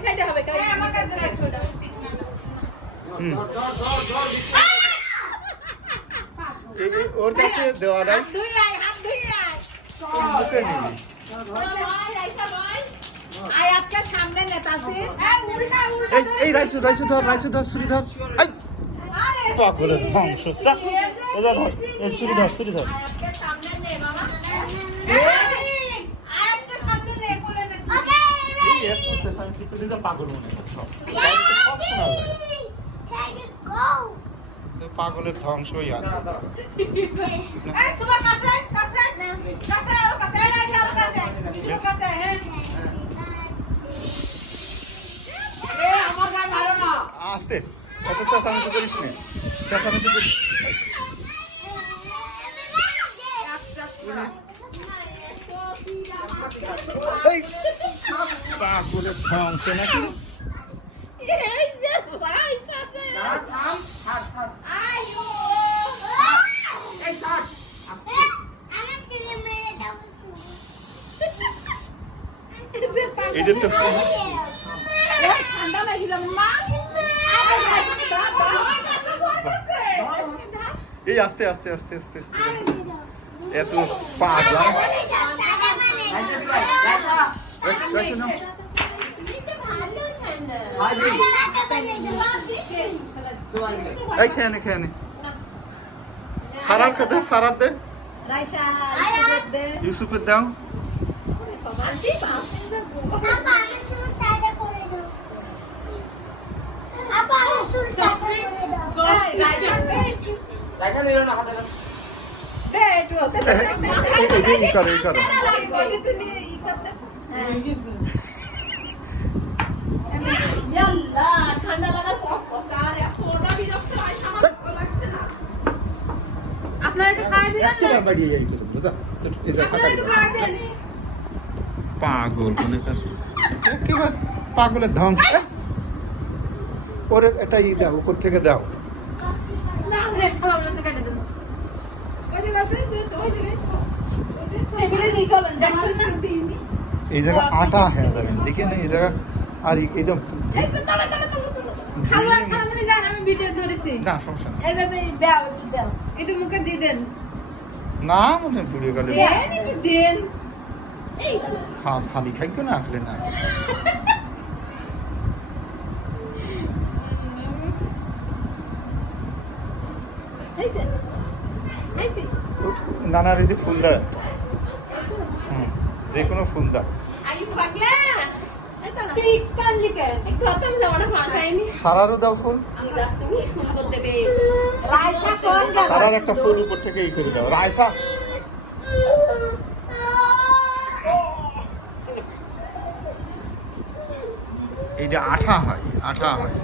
সাইডে হবে আমার কাছে রাখো এটা ওর কাছে দেওয়া নাই হাত ধুই মুখে নিবি আয় আজকে সামনে নেতা আছে উল্টা এই রাইসু ধর ছুরি ধর এই পাগলের ধ্বংস ওটা ধর এই ছুরি ধর আজকে সামনে নে মামা পাগল মনে পাগলের ধ্বংসই আছে আস্তে অত চেঁচামেচি করিস না চেঁচামেচি করিস পাগলের ধ্বংস নাকি এটা তো ঠান্ডা লাগি যাবে মা এই আস্তে এত পাগলা এই খেয়ে নে সারার দে ইউসুফের দাও এই করো ঠান্ডা লাগার পর আপনারা একটু খাই দিন পাগল পাগলের ধ্বংস ওরে এটা দাও উপর থেকে দাও এই জায়গা আটা হয়ে যাবেন দেখে না এই জায়গা আর একদম আমি ভিডিও ধরেছি না সমস্যা একটু মুখে দিয়ে দেন না মনে ভিডিও কাটে একটু দেন খালি খাইতো না আসলে না নানার এই যে ফুল দেয় যে কোনো ফুল দাও সারারও দাও ফুল সারার একটা ফুল উপর থেকে এই করে দাও রায়সা এইটা আঠা হয়